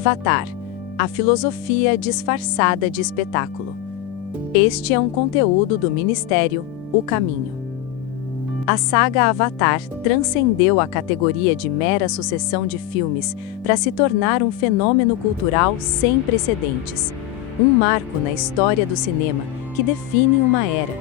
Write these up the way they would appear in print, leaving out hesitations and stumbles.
Avatar, a filosofia disfarçada de espetáculo. Este é um conteúdo do Ministério O Caminho. A saga Avatar transcendeu a categoria de mera sucessão de filmes para se tornar um fenômeno cultural sem precedentes. Um marco na história do cinema que define uma era.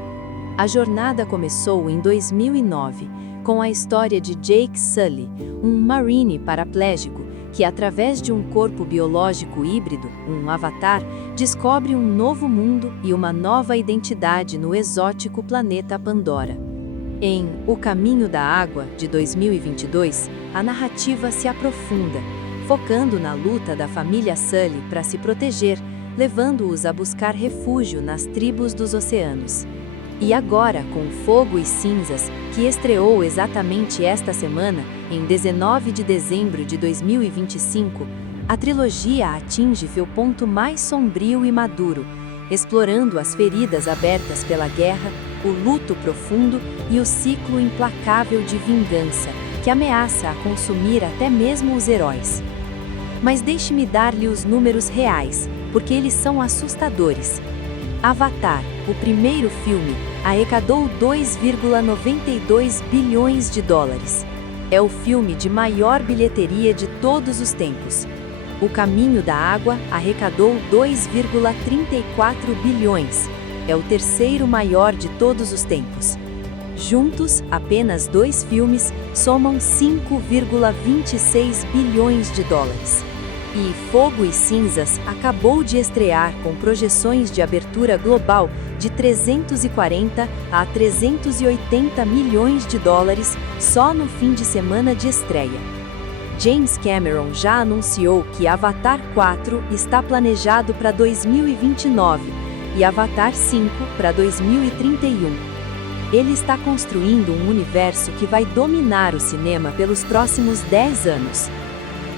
A jornada começou em 2009, com a história de Jake Sully, um marine paraplégico que, através de um corpo biológico híbrido, um avatar, descobre um novo mundo e uma nova identidade no exótico planeta Pandora. Em O Caminho da Água, de 2022, a narrativa se aprofunda, focando na luta da família Sully para se proteger, levando-os a buscar refúgio nas tribos dos oceanos. E agora, com Fogo e Cinzas, que estreou exatamente esta semana, em 19 de dezembro de 2025, a trilogia atinge seu ponto mais sombrio e maduro, explorando as feridas abertas pela guerra, o luto profundo e o ciclo implacável de vingança, que ameaça a consumir até mesmo os heróis. Mas deixe-me dar-lhe os números reais, porque eles são assustadores. Avatar, o primeiro filme, arrecadou 2,92 bilhões de dólares. É o filme de maior bilheteria de todos os tempos. O Caminho da Água arrecadou 2,34 bilhões. É o terceiro maior de todos os tempos. Juntos, apenas dois filmes somam 5,26 bilhões de dólares. E Fogo e Cinzas acabou de estrear com projeções de abertura global de 340 a 380 milhões de dólares só no fim de semana de estreia. James Cameron já anunciou que Avatar 4 está planejado para 2029 e Avatar 5 para 2031. Ele está construindo um universo que vai dominar o cinema pelos próximos 10 anos.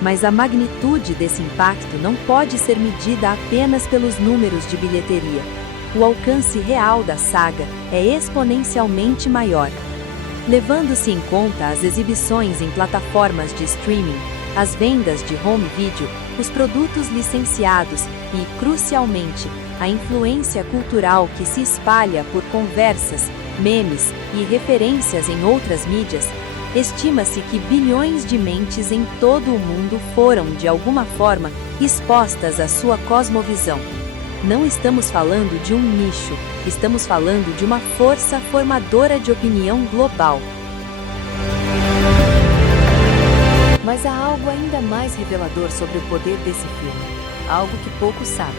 Mas a magnitude desse impacto não pode ser medida apenas pelos números de bilheteria. O alcance real da saga é exponencialmente maior. Levando-se em conta as exibições em plataformas de streaming, as vendas de home video, os produtos licenciados e, crucialmente, a influência cultural que se espalha por conversas, memes e referências em outras mídias, estima-se que bilhões de mentes em todo o mundo foram, de alguma forma, expostas à sua cosmovisão. Não estamos falando de um nicho, estamos falando de uma força formadora de opinião global. Mas há algo ainda mais revelador sobre o poder desse filme, algo que poucos sabem.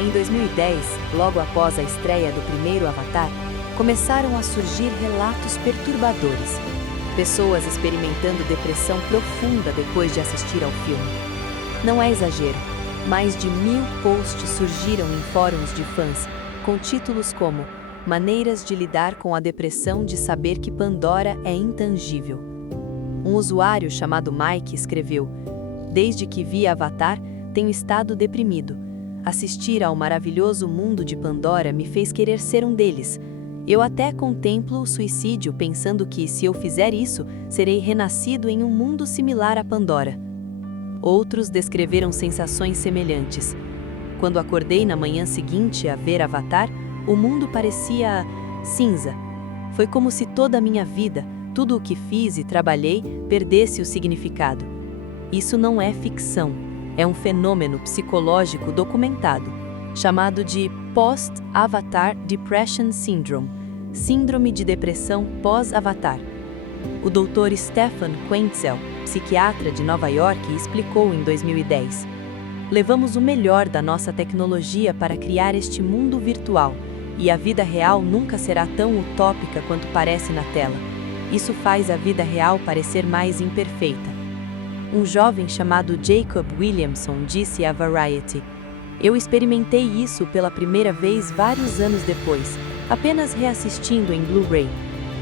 Em 2010, logo após a estreia do primeiro Avatar, começaram a surgir relatos perturbadores. Pessoas experimentando depressão profunda depois de assistir ao filme. Não é exagero, mais de 1000 posts surgiram em fóruns de fãs, com títulos como Maneiras de lidar com a depressão de saber que Pandora é intangível. Um usuário chamado Mike escreveu: Desde que vi Avatar, tenho estado deprimido. Assistir ao maravilhoso mundo de Pandora me fez querer ser um deles. Eu até contemplo o suicídio pensando que, se eu fizer isso, serei renascido em um mundo similar a Pandora. Outros descreveram sensações semelhantes. Quando acordei na manhã seguinte a ver Avatar, o mundo parecia cinza. Foi como se toda a minha vida, tudo o que fiz e trabalhei, perdesse o significado. Isso não é ficção, é um fenômeno psicológico documentado, chamado de Post-Avatar Depression Syndrome, Síndrome de Depressão pós-Avatar. O Dr. Stefan Quentzel, psiquiatra de Nova York, explicou em 2010: Levamos o melhor da nossa tecnologia para criar este mundo virtual, e a vida real nunca será tão utópica quanto parece na tela. Isso faz a vida real parecer mais imperfeita. Um jovem chamado Jacob Williamson disse à Variety: Eu experimentei isso pela primeira vez vários anos depois, apenas reassistindo em Blu-ray.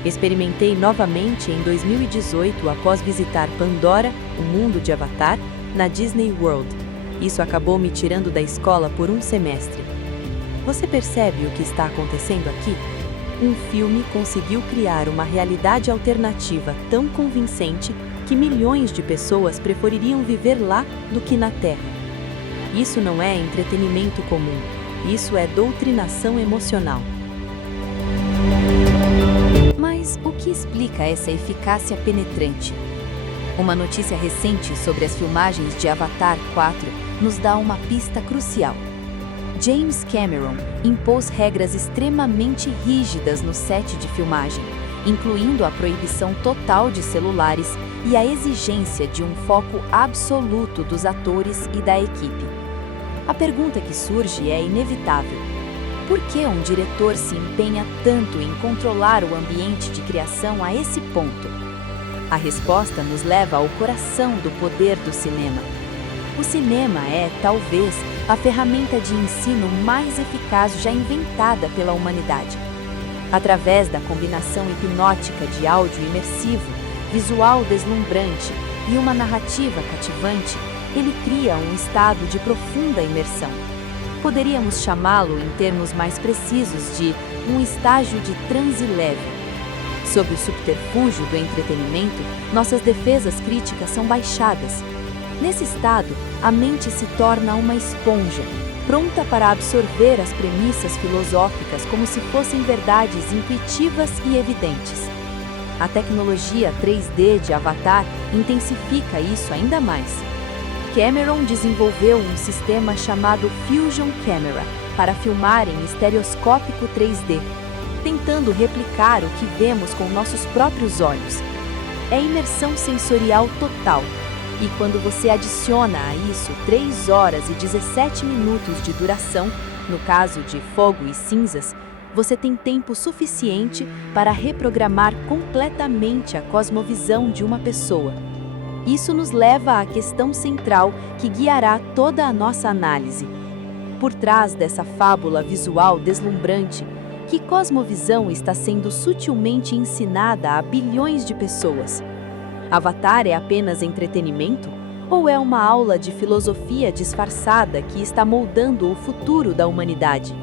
Experimentei novamente em 2018 após visitar Pandora, o mundo de Avatar, na Disney World. Isso acabou me tirando da escola por um semestre. Você percebe o que está acontecendo aqui? Um filme conseguiu criar uma realidade alternativa tão convincente que milhões de pessoas prefeririam viver lá do que na Terra. Isso não é entretenimento comum, isso é doutrinação emocional. Mas o que explica essa eficácia penetrante? Uma notícia recente sobre as filmagens de Avatar 4 nos dá uma pista crucial. James Cameron impôs regras extremamente rígidas no set de filmagem, incluindo a proibição total de celulares e a exigência de um foco absoluto dos atores e da equipe. A pergunta que surge é inevitável. Por que um diretor se empenha tanto em controlar o ambiente de criação a esse ponto? A resposta nos leva ao coração do poder do cinema. O cinema é, talvez, a ferramenta de ensino mais eficaz já inventada pela humanidade. Através da combinação hipnótica de áudio imersivo, visual deslumbrante e uma narrativa cativante, ele cria um estado de profunda imersão. Poderíamos chamá-lo, em termos mais precisos, de um estágio de transe leve. Sob o subterfúgio do entretenimento, nossas defesas críticas são baixadas. Nesse estado, a mente se torna uma esponja, pronta para absorver as premissas filosóficas como se fossem verdades intuitivas e evidentes. A tecnologia 3D de Avatar intensifica isso ainda mais. Cameron desenvolveu um sistema chamado Fusion Camera para filmar em estereoscópico 3D, tentando replicar o que vemos com nossos próprios olhos. É imersão sensorial total, e quando você adiciona a isso 3 horas e 17 minutos de duração, no caso de Fogo e Cinzas, você tem tempo suficiente para reprogramar completamente a cosmovisão de uma pessoa. Isso nos leva à questão central que guiará toda a nossa análise. Por trás dessa fábula visual deslumbrante, que cosmovisão está sendo sutilmente ensinada a bilhões de pessoas? Avatar é apenas entretenimento? Ou é uma aula de filosofia disfarçada que está moldando o futuro da humanidade?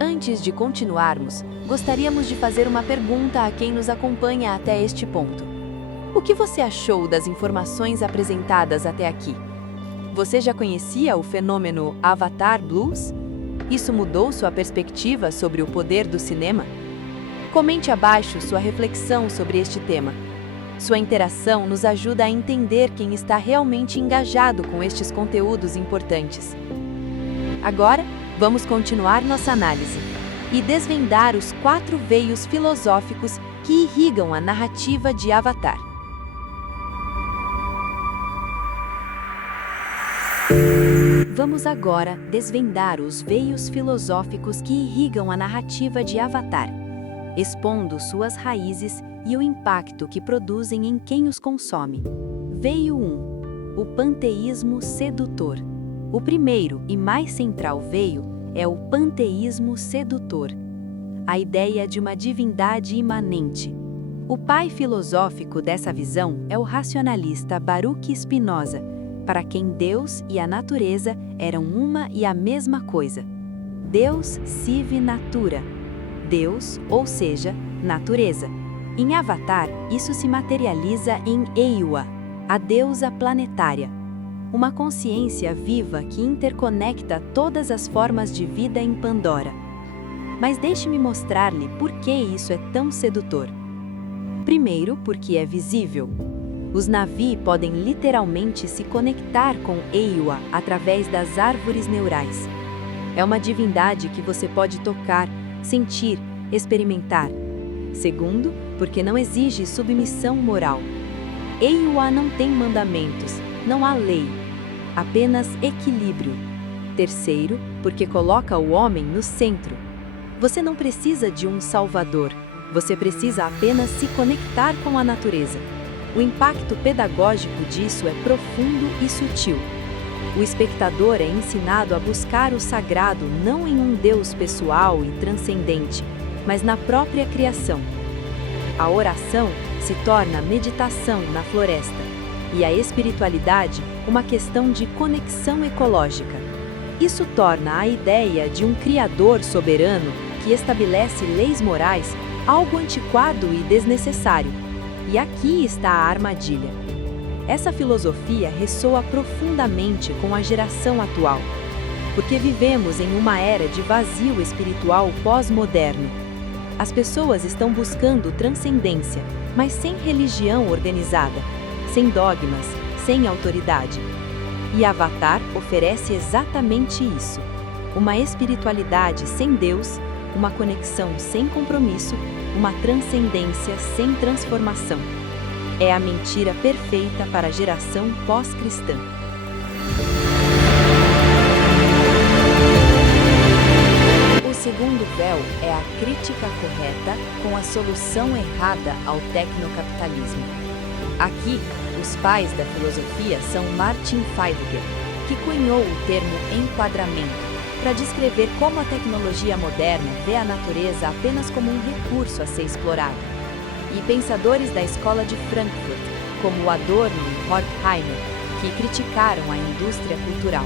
Antes de continuarmos, gostaríamos de fazer uma pergunta a quem nos acompanha até este ponto. O que você achou das informações apresentadas até aqui? Você já conhecia o fenômeno Avatar Blues? Isso mudou sua perspectiva sobre o poder do cinema? Comente abaixo sua reflexão sobre este tema. Sua interação nos ajuda a entender quem está realmente engajado com estes conteúdos importantes. Agora, vamos continuar nossa análise e desvendar os 4 veios filosóficos que irrigam a narrativa de Avatar. Vamos agora desvendar os veios filosóficos que irrigam a narrativa de Avatar, expondo suas raízes e o impacto que produzem em quem os consome. Veio 1. O panteísmo sedutor. O primeiro e mais central veio é o panteísmo sedutor, a ideia de uma divindade imanente. O pai filosófico dessa visão é o racionalista Baruch Spinoza, para quem Deus e a natureza eram uma e a mesma coisa. Deus sive natura. Deus, ou seja, natureza. Em Avatar, isso se materializa em Eywa, a deusa planetária. Uma consciência viva que interconecta todas as formas de vida em Pandora. Mas deixe-me mostrar-lhe por que isso é tão sedutor. Primeiro, porque é visível. Os Na'vi podem literalmente se conectar com Eywa através das árvores neurais. É uma divindade que você pode tocar, sentir, experimentar. Segundo, porque não exige submissão moral. Eywa não tem mandamentos, não há lei, apenas equilíbrio. Terceiro, porque coloca o homem no centro. Você não precisa de um salvador, você precisa apenas se conectar com a natureza. O impacto pedagógico disso é profundo e sutil. O espectador é ensinado a buscar o sagrado não em um Deus pessoal e transcendente, mas na própria criação. A oração se torna meditação na floresta, e a espiritualidade uma questão de conexão ecológica. Isso torna a ideia de um Criador soberano que estabelece leis morais algo antiquado e desnecessário. E aqui está a armadilha. Essa filosofia ressoa profundamente com a geração atual, porque vivemos em uma era de vazio espiritual pós-moderno. As pessoas estão buscando transcendência, mas sem religião organizada, sem dogmas, sem autoridade. E Avatar oferece exatamente isso: uma espiritualidade sem Deus, uma conexão sem compromisso, uma transcendência sem transformação. É a mentira perfeita para a geração pós-cristã. O segundo véu é a crítica correta com a solução errada ao tecnocapitalismo. Aqui, os pais da filosofia são Martin Heidegger, que cunhou o termo enquadramento, para descrever como a tecnologia moderna vê a natureza apenas como um recurso a ser explorado. E pensadores da escola de Frankfurt, como Adorno e Horkheimer, que criticaram a indústria cultural.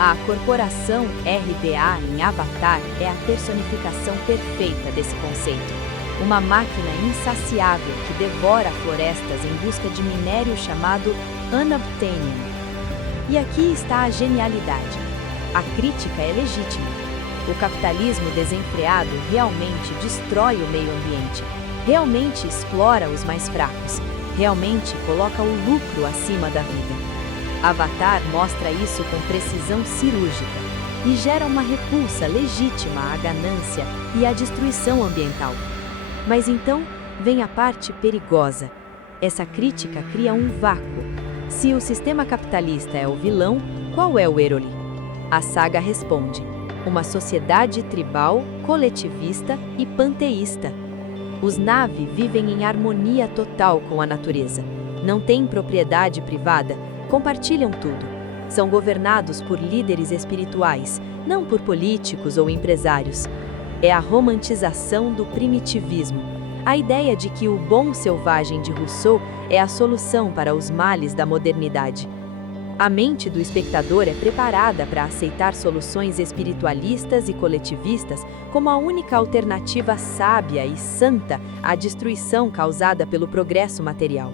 A corporação RDA em Avatar é a personificação perfeita desse conceito. Uma máquina insaciável que devora florestas em busca de minério chamado unobtainium. E aqui está a genialidade. A crítica é legítima. O capitalismo desenfreado realmente destrói o meio ambiente, realmente explora os mais fracos, realmente coloca o lucro acima da vida. Avatar mostra isso com precisão cirúrgica e gera uma repulsa legítima à ganância e à destruição ambiental. Mas então vem a parte perigosa. Essa crítica cria um vácuo. Se o sistema capitalista é o vilão, qual é o herói? A saga responde: uma sociedade tribal, coletivista e panteísta. Os Na'vi vivem em harmonia total com a natureza. Não têm propriedade privada, compartilham tudo. São governados por líderes espirituais, não por políticos ou empresários. É a romantização do primitivismo, a ideia de que o bom selvagem de Rousseau é a solução para os males da modernidade. A mente do espectador é preparada para aceitar soluções espiritualistas e coletivistas como a única alternativa sábia e santa à destruição causada pelo progresso material.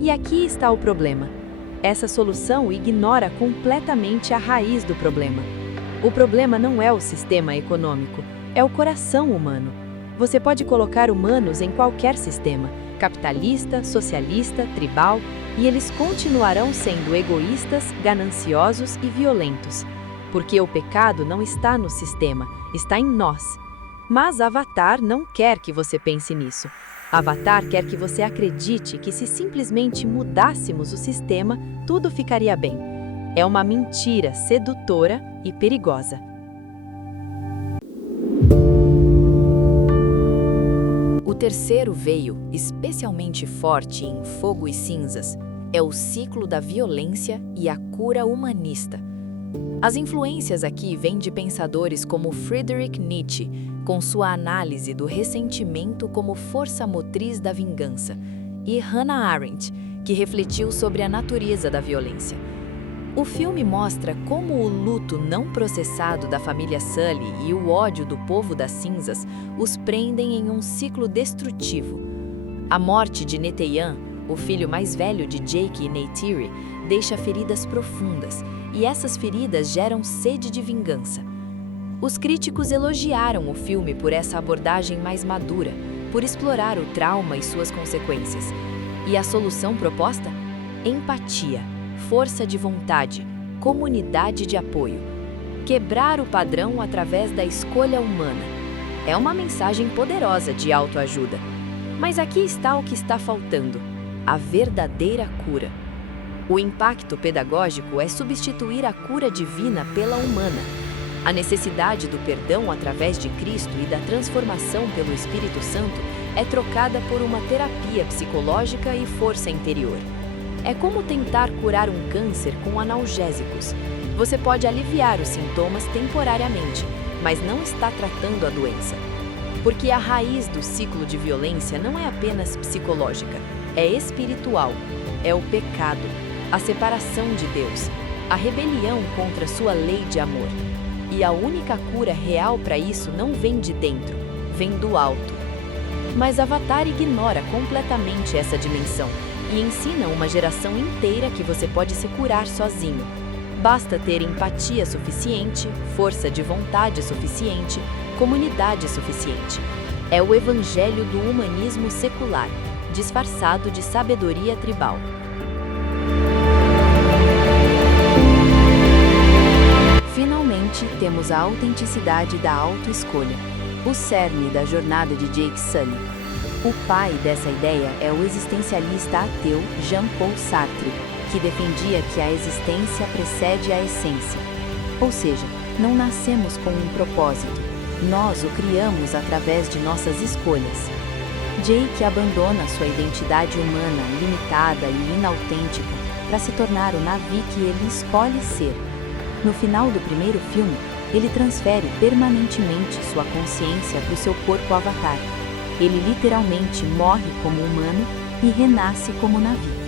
E aqui está o problema. Essa solução ignora completamente a raiz do problema. O problema não é o sistema econômico, é o coração humano. Você pode colocar humanos em qualquer sistema, capitalista, socialista, tribal, e eles continuarão sendo egoístas, gananciosos e violentos. Porque o pecado não está no sistema, está em nós. Mas Avatar não quer que você pense nisso. Avatar quer que você acredite que se simplesmente mudássemos o sistema, tudo ficaria bem. É uma mentira sedutora e perigosa. O terceiro veio, especialmente forte em Fogo e Cinzas, é o ciclo da violência e a cura humanista. As influências aqui vêm de pensadores como Friedrich Nietzsche, com sua análise do ressentimento como força motriz da vingança, e Hannah Arendt, que refletiu sobre a natureza da violência. O filme mostra como o luto não processado da família Sully e o ódio do povo das cinzas os prendem em um ciclo destrutivo. A morte de Neteyam, o filho mais velho de Jake e Neytiri, deixa feridas profundas, e essas feridas geram sede de vingança. Os críticos elogiaram o filme por essa abordagem mais madura, por explorar o trauma e suas consequências. E a solução proposta? Empatia, força de vontade, comunidade de apoio. Quebrar o padrão através da escolha humana. É uma mensagem poderosa de autoajuda. Mas aqui está o que está faltando: a verdadeira cura. O impacto pedagógico é substituir a cura divina pela humana. A necessidade do perdão através de Cristo e da transformação pelo Espírito Santo é trocada por uma terapia psicológica e força interior. É como tentar curar um câncer com analgésicos. Você pode aliviar os sintomas temporariamente, mas não está tratando a doença. Porque a raiz do ciclo de violência não é apenas psicológica, é espiritual, é o pecado, a separação de Deus, a rebelião contra sua lei de amor. E a única cura real para isso não vem de dentro, vem do alto. Mas Avatar ignora completamente essa dimensão. e ensina uma geração inteira que você pode se curar sozinho. Basta ter empatia suficiente, força de vontade suficiente, comunidade suficiente. É o evangelho do humanismo secular, disfarçado de sabedoria tribal. Finalmente, temos a autenticidade da autoescolha, o cerne da jornada de Jake Sully. O pai dessa ideia é o existencialista ateu Jean-Paul Sartre, que defendia que a existência precede a essência. Ou seja, não nascemos com um propósito, nós o criamos através de nossas escolhas. Jake abandona sua identidade humana limitada e inautêntica para se tornar o Na'vi que ele escolhe ser. No final do primeiro filme, ele transfere permanentemente sua consciência para o seu corpo avatar. Ele literalmente morre como humano e renasce como Na'vi.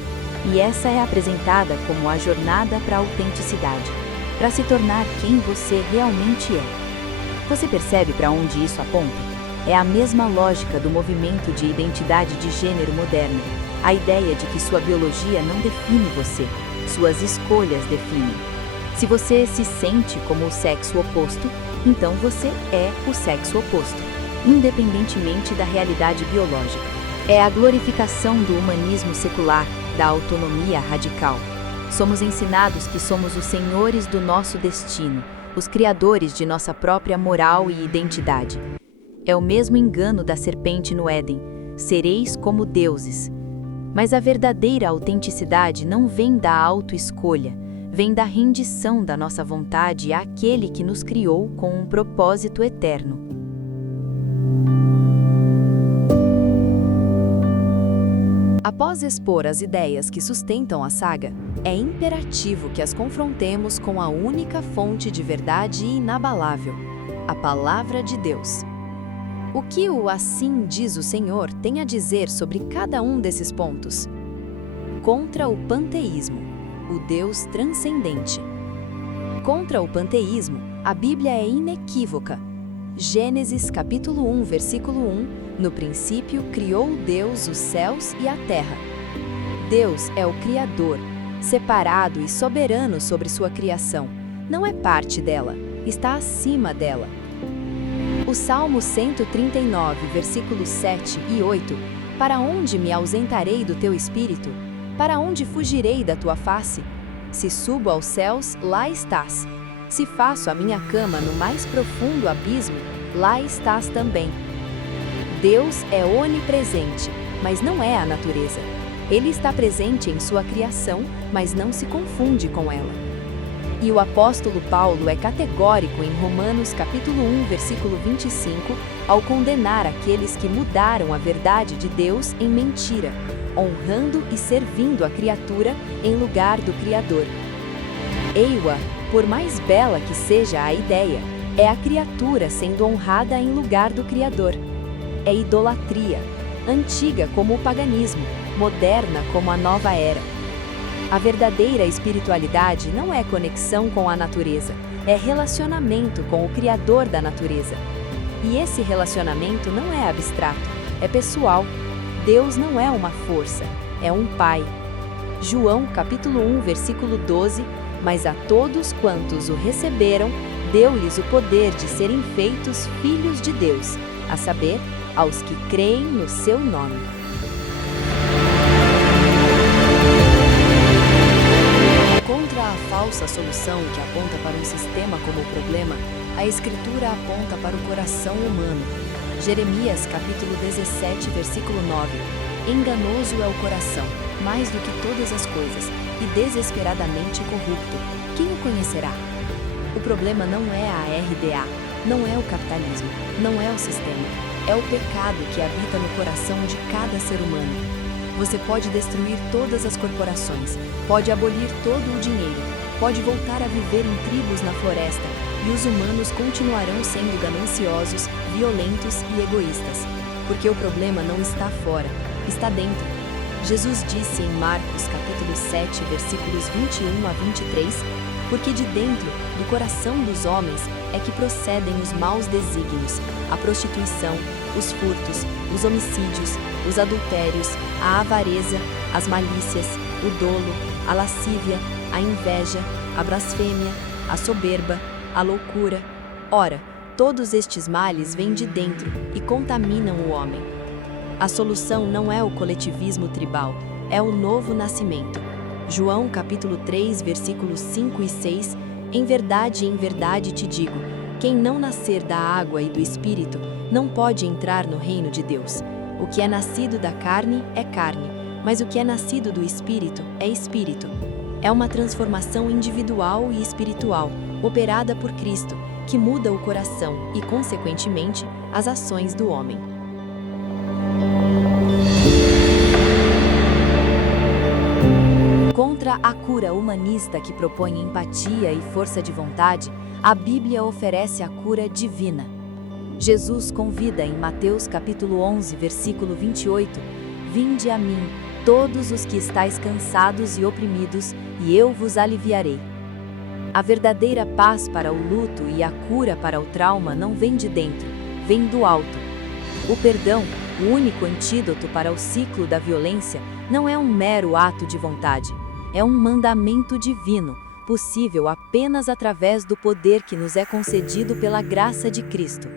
E essa é apresentada como a jornada para a autenticidade, para se tornar quem você realmente é. Você percebe para onde isso aponta? É a mesma lógica do movimento de identidade de gênero moderno, a ideia de que sua biologia não define você, suas escolhas definem. Se você se sente como o sexo oposto, então você é o sexo oposto, independentemente da realidade biológica. É a glorificação do humanismo secular, da autonomia radical. Somos ensinados que somos os senhores do nosso destino, os criadores de nossa própria moral e identidade. É o mesmo engano da serpente no Éden: sereis como deuses. Mas a verdadeira autenticidade não vem da autoescolha, vem da rendição da nossa vontade àquele que nos criou com um propósito eterno. Após expor as ideias que sustentam a saga, é imperativo que as confrontemos com a única fonte de verdade inabalável, a Palavra de Deus. O que o "assim diz o Senhor" tem a dizer sobre cada um desses pontos? Contra o panteísmo, o Deus transcendente. Contra o panteísmo, a Bíblia é inequívoca. Gênesis capítulo 1, versículo 1, no princípio criou Deus os céus e a terra. Deus é o Criador, separado e soberano sobre sua criação. Não é parte dela, está acima dela. O Salmo 139, versículos 7 e 8, para onde me ausentarei do teu espírito? Para onde fugirei da tua face? Se subo aos céus, lá estás. Se faço a minha cama no mais profundo abismo, lá estás também. Deus é onipresente, mas não é a natureza. Ele está presente em sua criação, mas não se confunde com ela. E o apóstolo Paulo é categórico em Romanos capítulo 1, versículo 25, ao condenar aqueles que mudaram a verdade de Deus em mentira, honrando e servindo a criatura em lugar do Criador. Eiua, por mais bela que seja a ideia, é a criatura sendo honrada em lugar do Criador. É idolatria, antiga como o paganismo, moderna como a nova era. A verdadeira espiritualidade não é conexão com a natureza, é relacionamento com o Criador da natureza. E esse relacionamento não é abstrato, é pessoal. Deus não é uma força, é um Pai. João capítulo 1, versículo 12, mas a todos quantos o receberam, deu-lhes o poder de serem feitos filhos de Deus, a saber, aos que creem no seu nome. Contra a falsa solução que aponta para um sistema como problema, a Escritura aponta para o coração humano. Jeremias capítulo 17, versículo 9. Enganoso é o coração, mais do que todas as coisas, e desesperadamente corrupto. Quem o conhecerá? O problema não é a RDA, não é o capitalismo, não é o sistema. É o pecado que habita no coração de cada ser humano. Você pode destruir todas as corporações, pode abolir todo o dinheiro, pode voltar a viver em tribos na floresta, e os humanos continuarão sendo gananciosos, violentos e egoístas. Porque o problema não está fora, está dentro. Jesus disse em Marcos capítulo 7, versículos 21 a 23, porque de dentro, do coração dos homens, é que procedem os maus desígnios, a prostituição, os furtos, os homicídios, os adultérios, a avareza, as malícias, o dolo, a lascívia, a inveja, a blasfêmia, a soberba, a loucura. Ora, todos estes males vêm de dentro e contaminam o homem. A solução não é o coletivismo tribal, é o novo nascimento. João capítulo 3, versículos 5 e 6, em verdade te digo, quem não nascer da água e do Espírito, não pode entrar no reino de Deus. O que é nascido da carne, mas o que é nascido do Espírito, é Espírito. É uma transformação individual e espiritual, operada por Cristo, que muda o coração e, consequentemente, as ações do homem. Contra a cura humanista que propõe empatia e força de vontade, a Bíblia oferece a cura divina. Jesus convida em Mateus capítulo 11, versículo 28, Vinde a mim, todos os que estáis cansados e oprimidos, e eu vos aliviarei. A verdadeira paz para o luto e a cura para o trauma não vem de dentro, vem do alto. O perdão, o único antídoto para o ciclo da violência, não é um mero ato de vontade, é um mandamento divino, possível apenas através do poder que nos é concedido pela graça de Cristo.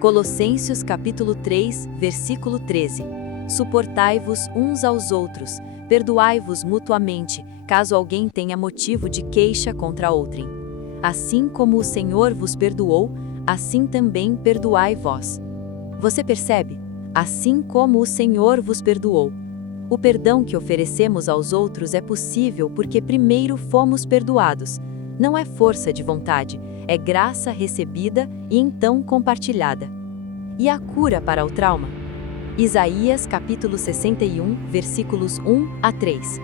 Colossenses capítulo 3, versículo 13. Suportai-vos uns aos outros, perdoai-vos mutuamente, caso alguém tenha motivo de queixa contra outrem. Assim como o Senhor vos perdoou, assim também perdoai vós. Você percebe? Assim como o Senhor vos perdoou. O perdão que oferecemos aos outros é possível porque primeiro fomos perdoados. Não é força de vontade, é graça recebida e então compartilhada. E a cura para o trauma? Isaías capítulo 61, versículos 1 a 3.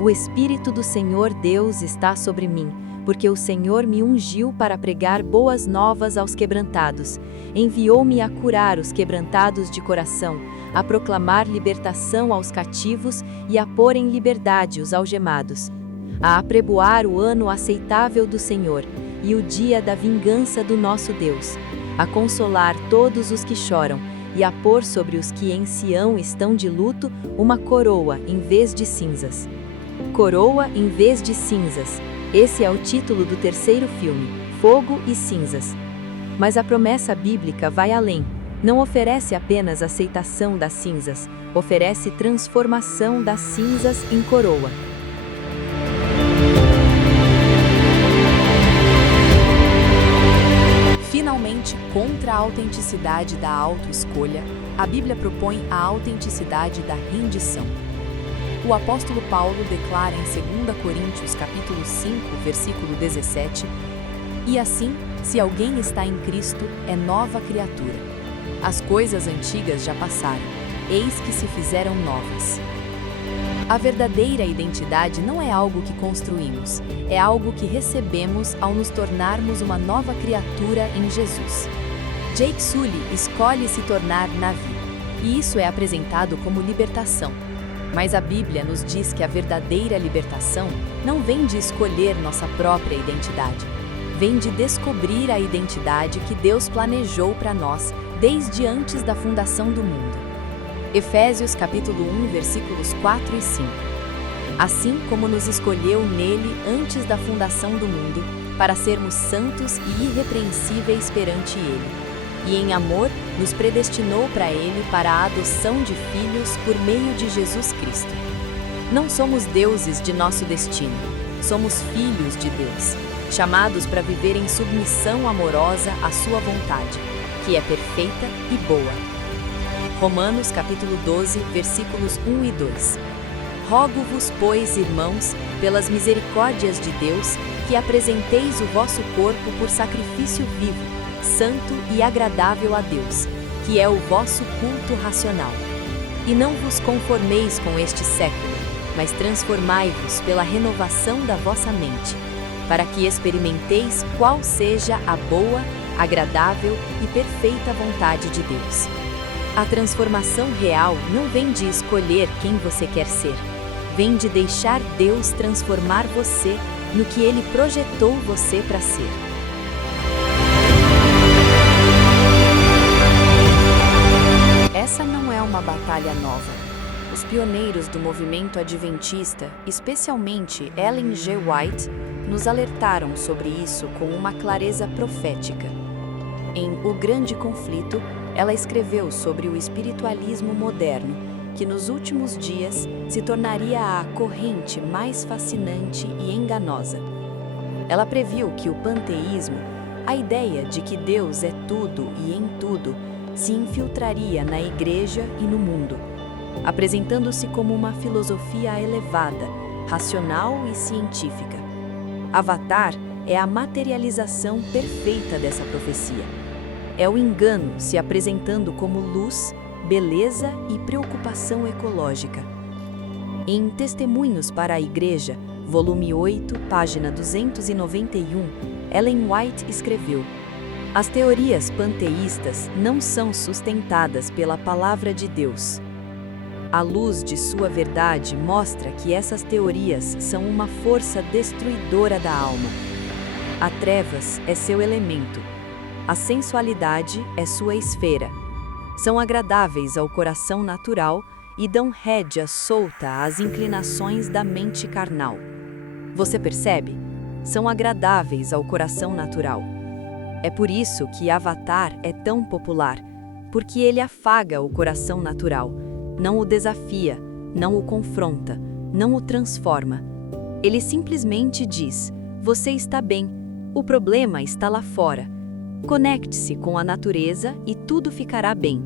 O Espírito do Senhor Deus está sobre mim, porque o Senhor me ungiu para pregar boas novas aos quebrantados. Enviou-me a curar os quebrantados de coração, a proclamar libertação aos cativos e a pôr em liberdade os algemados, a apregoar o ano aceitável do Senhor e o dia da vingança do nosso Deus, a consolar todos os que choram e a pôr sobre os que em Sião estão de luto uma coroa em vez de cinzas. Coroa em vez de cinzas. Esse é o título do terceiro filme, Fogo e Cinzas. Mas a promessa bíblica vai além. Não oferece apenas aceitação das cinzas, oferece transformação das cinzas em coroa. Finalmente, contra a autenticidade da autoescolha, a Bíblia propõe a autenticidade da rendição. O apóstolo Paulo declara em 2 Coríntios capítulo 5, versículo 17, E assim, se alguém está em Cristo, é nova criatura. As coisas antigas já passaram, eis que se fizeram novas. A verdadeira identidade não é algo que construímos, é algo que recebemos ao nos tornarmos uma nova criatura em Jesus. Jake Sully escolhe se tornar Navi, e isso é apresentado como libertação. Mas a Bíblia nos diz que a verdadeira libertação não vem de escolher nossa própria identidade, vem de descobrir a identidade que Deus planejou para nós desde antes da fundação do mundo. Efésios capítulo 1, versículos 4 e 5. Assim como nos escolheu nele antes da fundação do mundo, para sermos santos e irrepreensíveis perante ele, e em amor nos predestinou para ele para a adoção de filhos por meio de Jesus Cristo. Não somos deuses de nosso destino, somos filhos de Deus, chamados para viver em submissão amorosa à sua vontade, que é perfeita e boa. Romanos capítulo 12, versículos 1 e 2. Rogo-vos, pois, irmãos, pelas misericórdias de Deus, que apresenteis o vosso corpo por sacrifício vivo, santo e agradável a Deus, que é o vosso culto racional. E não vos conformeis com este século, mas transformai-vos pela renovação da vossa mente, para que experimenteis qual seja a boa, agradável e perfeita vontade de Deus. A transformação real não vem de escolher quem você quer ser, vem de deixar Deus transformar você no que Ele projetou você para ser. pioneiros do movimento adventista, especialmente Ellen G. White, nos alertaram sobre isso com uma clareza profética. Em O Grande Conflito, ela escreveu sobre o espiritualismo moderno, que nos últimos dias se tornaria a corrente mais fascinante e enganosa. Ela previu que o panteísmo, a ideia de que Deus é tudo e em tudo, se infiltraria na igreja e no mundo, apresentando-se como uma filosofia elevada, racional e científica. Avatar é a materialização perfeita dessa profecia. É o engano se apresentando como luz, beleza e preocupação ecológica. Em Testemunhos para a Igreja, volume 8, página 291, Ellen White escreveu: as teorias panteístas não são sustentadas pela palavra de Deus. A luz de sua verdade mostra que essas teorias são uma força destruidora da alma. A trevas é seu elemento. A sensualidade é sua esfera. São agradáveis ao coração natural e dão rédea solta às inclinações da mente carnal. Você percebe? São agradáveis ao coração natural. É por isso que Avatar é tão popular, porque ele afaga o coração natural, não o desafia, não o confronta, não o transforma. Ele simplesmente diz: você está bem, o problema está lá fora. Conecte-se com a natureza e tudo ficará bem.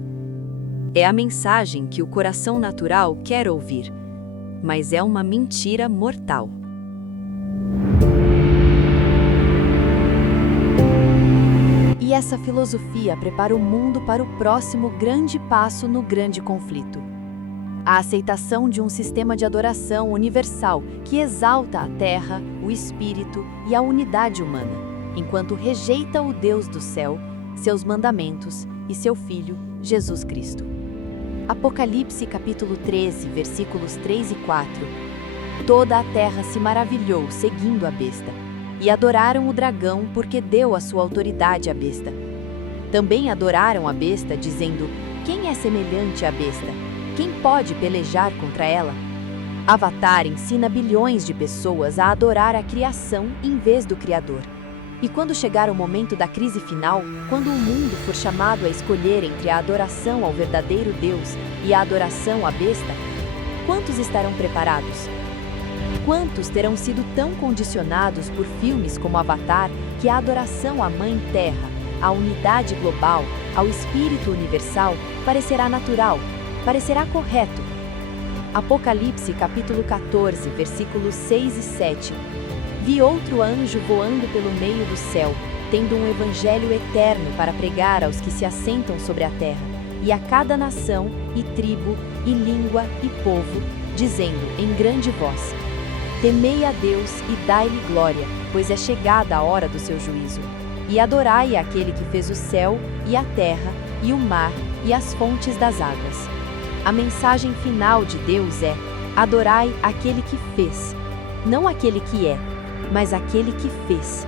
É a mensagem que o coração natural quer ouvir, mas é uma mentira mortal. E essa filosofia prepara o mundo para o próximo grande passo no grande conflito. A aceitação de um sistema de adoração universal que exalta a terra, o espírito e a unidade humana, enquanto rejeita o Deus do céu, seus mandamentos e seu Filho, Jesus Cristo. Apocalipse capítulo 13, versículos 3 e 4. Toda a terra se maravilhou seguindo a besta, e adoraram o dragão porque deu a sua autoridade à besta. Também adoraram a besta, dizendo: quem é semelhante à besta? Quem pode pelejar contra ela? Avatar ensina bilhões de pessoas a adorar a criação em vez do Criador. E quando chegar o momento da crise final, quando o mundo for chamado a escolher entre a adoração ao verdadeiro Deus e a adoração à besta, quantos estarão preparados? Quantos terão sido tão condicionados por filmes como Avatar que a adoração à Mãe Terra, à unidade global, ao Espírito Universal, parecerá natural, parecerá correto? Apocalipse capítulo 14, versículos 6 e 7. Vi outro anjo voando pelo meio do céu, tendo um evangelho eterno para pregar aos que se assentam sobre a terra, e a cada nação, e tribo, e língua, e povo, dizendo em grande voz: temei a Deus e dai-lhe glória, pois é chegada a hora do seu juízo. E adorai aquele que fez o céu, e a terra, e o mar, e as fontes das águas. A mensagem final de Deus é: adorai aquele que fez, não aquele que é, mas aquele que fez,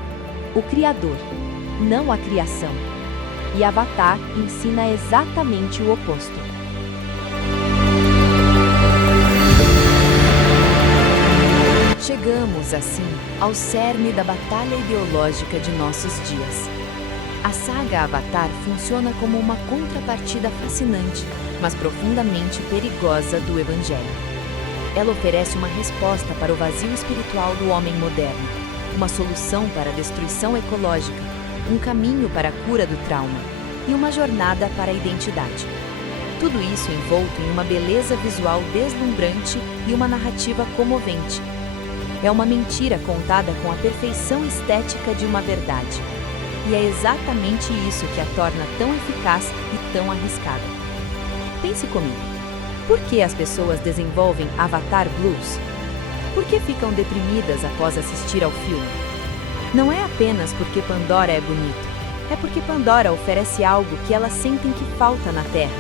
o Criador, não a criação. E Avatar ensina exatamente o oposto. Chegamos, assim, ao cerne da batalha ideológica de nossos dias. A saga Avatar funciona como uma contrapartida fascinante, mas profundamente perigosa do Evangelho. Ela oferece uma resposta para o vazio espiritual do homem moderno, uma solução para a destruição ecológica, um caminho para a cura do trauma e uma jornada para a identidade. Tudo isso envolto em uma beleza visual deslumbrante e uma narrativa comovente. É uma mentira contada com a perfeição estética de uma verdade. E é exatamente isso que a torna tão eficaz e tão arriscada. Pense comigo. Por que as pessoas desenvolvem Avatar Blues? Por que ficam deprimidas após assistir ao filme? Não é apenas porque Pandora é bonito, é porque Pandora oferece algo que elas sentem que falta na Terra: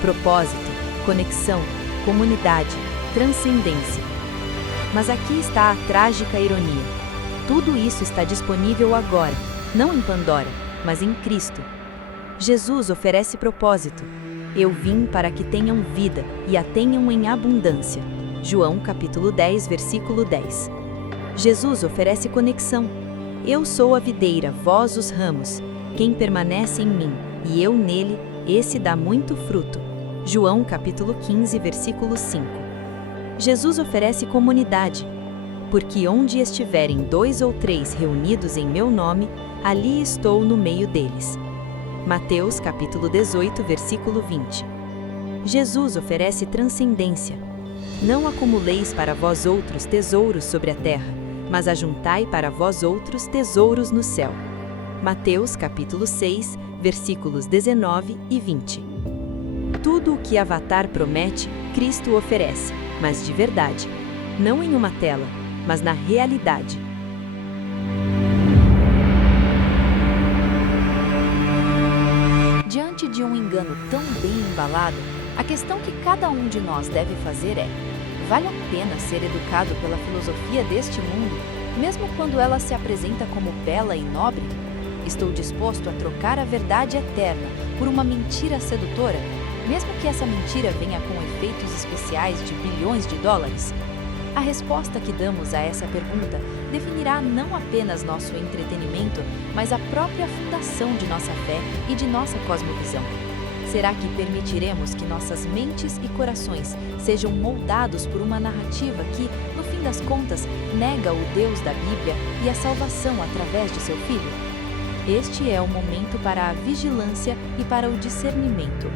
propósito, conexão, comunidade, transcendência. Mas aqui está a trágica ironia. Tudo isso está disponível agora, não em Pandora, mas em Cristo. Jesus oferece propósito. Eu vim para que tenham vida e a tenham em abundância. João capítulo 10, versículo 10. Jesus oferece conexão. Eu sou a videira, vós os ramos. Quem permanece em mim e eu nele, esse dá muito fruto. João capítulo 15, versículo 5. Jesus oferece comunidade. Porque onde estiverem 2 ou 3 reunidos em meu nome, ali estou no meio deles. Mateus capítulo 18, versículo 20. Jesus oferece transcendência. Não acumuleis para vós outros tesouros sobre a terra, mas ajuntai para vós outros tesouros no céu. Mateus capítulo 6, versículos 19 e 20. Tudo o que Avatar promete, Cristo oferece, mas de verdade. Não em uma tela, mas na realidade. Diante de um engano tão bem embalado, a questão que cada um de nós deve fazer é: vale a pena ser educado pela filosofia deste mundo, mesmo quando ela se apresenta como bela e nobre? Estou disposto a trocar a verdade eterna por uma mentira sedutora, mesmo que essa mentira venha com efeitos especiais de bilhões de dólares? A resposta que damos a essa pergunta definirá não apenas nosso entretenimento, mas a própria fundação de nossa fé e de nossa cosmovisão. Será que permitiremos que nossas mentes e corações sejam moldados por uma narrativa que, no fim das contas, nega o Deus da Bíblia e a salvação através de seu Filho? Este é o momento para a vigilância e para o discernimento.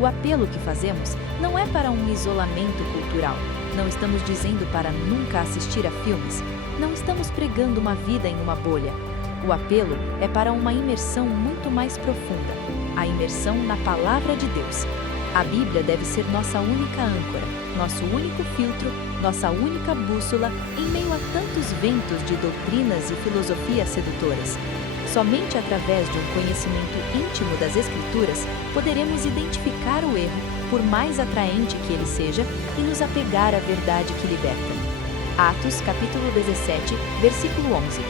O apelo que fazemos não é para um isolamento cultural. Não estamos dizendo para nunca assistir a filmes. Não estamos pregando uma vida em uma bolha. O apelo é para uma imersão muito mais profunda, a imersão na Palavra de Deus. A Bíblia deve ser nossa única âncora, nosso único filtro, nossa única bússola em meio a tantos ventos de doutrinas e filosofias sedutoras. Somente através de um conhecimento íntimo das Escrituras poderemos identificar o erro, por mais atraente que ele seja, e nos apegar à verdade que liberta. Atos capítulo 17, versículo 11.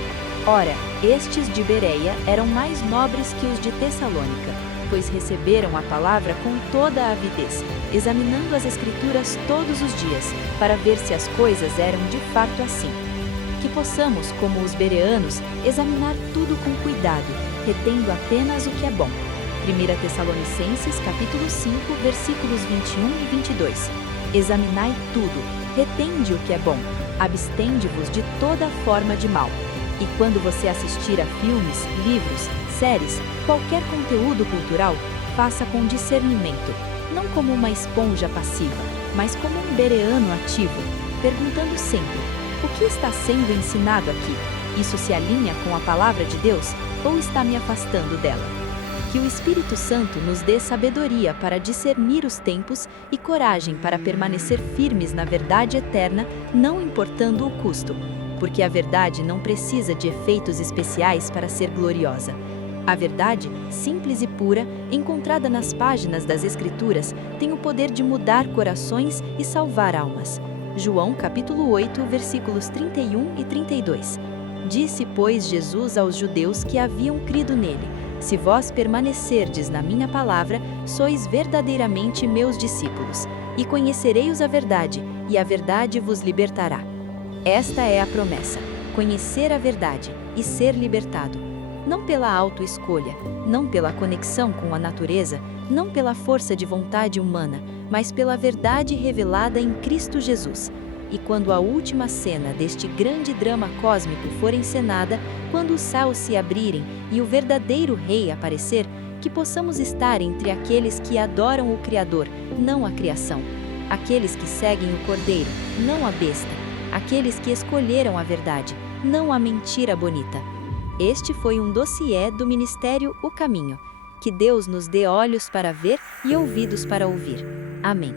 Ora, estes de Bereia eram mais nobres que os de Tessalônica, pois receberam a palavra com toda a avidez, examinando as Escrituras todos os dias, para ver se as coisas eram de fato assim. Que possamos, como os bereanos, examinar tudo com cuidado, retendo apenas o que é bom. 1 Tessalonicenses capítulo 5, versículos 21 e 22. Examinai tudo, retende o que é bom, abstende-vos de toda forma de mal. E quando você assistir a filmes, livros, séries, qualquer conteúdo cultural, faça com discernimento, não como uma esponja passiva, mas como um bereano ativo, perguntando sempre: o que está sendo ensinado aqui? Isso se alinha com a palavra de Deus ou está me afastando dela? Que o Espírito Santo nos dê sabedoria para discernir os tempos e coragem para permanecer firmes na verdade eterna, não importando o custo, porque a verdade não precisa de efeitos especiais para ser gloriosa. A verdade, simples e pura, encontrada nas páginas das Escrituras, tem o poder de mudar corações e salvar almas. João capítulo 8, versículos 31 e 32. Disse, pois, Jesus aos judeus que haviam crido nele: se vós permanecerdes na minha palavra, sois verdadeiramente meus discípulos, e conhecereis a verdade, e a verdade vos libertará. Esta é a promessa: conhecer a verdade e ser libertado. Não pela autoescolha, não pela conexão com a natureza, não pela força de vontade humana, mas pela verdade revelada em Cristo Jesus. E quando a última cena deste grande drama cósmico for encenada, quando os céus se abrirem e o verdadeiro Rei aparecer, que possamos estar entre aqueles que adoram o Criador, não a criação, aqueles que seguem o Cordeiro, não a besta, aqueles que escolheram a verdade, não a mentira bonita. Este foi um dossiê do Ministério O Caminho. Que Deus nos dê olhos para ver e ouvidos para ouvir. Amém.